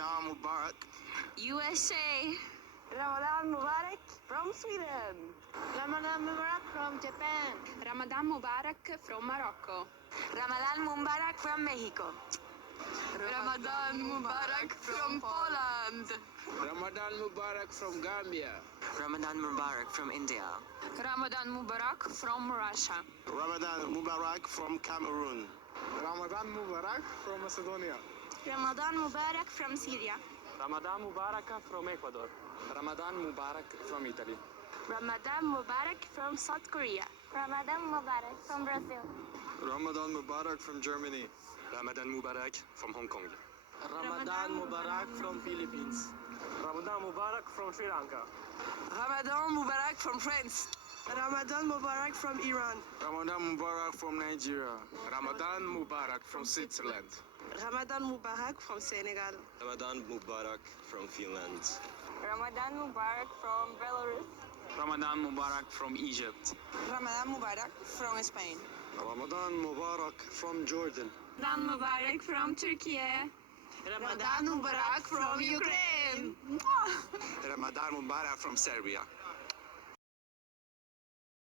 Ramadan Mubarak. USA. Ramadan Mubarak from Sweden. Ramadan Mubarak from Japan. Ramadan Mubarak from Morocco. Ramadan Mubarak from Mexico. Ramadan Mubarak from Poland. Ramadan Mubarak from Gambia. Ramadan Mubarak from India. Ramadan Mubarak from Russia. Ramadan Mubarak from Cameroon. Ramadan Mubarak from Macedonia. Ramadan Mubarak from Syria. Ramadan Mubarak from Ecuador. Ramadan Mubarak from Italy. Ramadan Mubarak from South Korea. Ramadan Mubarak from Brazil. Ramadan Mubarak from Germany. Ramadan Mubarak from Hong Kong. Ramadan Mubarak from Philippines. Ramadan Mubarak from Sri Lanka. Ramadan Mubarak from France. Ramadan Mubarak from Iran. Ramadan Mubarak from Nigeria. Ramadan Mubarak from Switzerland. Ramadan Mubarak from Senegal. Ramadan Mubarak from Finland. Ramadan Mubarak from Belarus. Ramadan Mubarak from Egypt. Ramadan Mubarak from Spain. Ramadan Mubarak from Jordan. Ramadan Mubarak from Turkey. Ramadan Mubarak from Ukraine. Ramadan Mubarak from Serbia.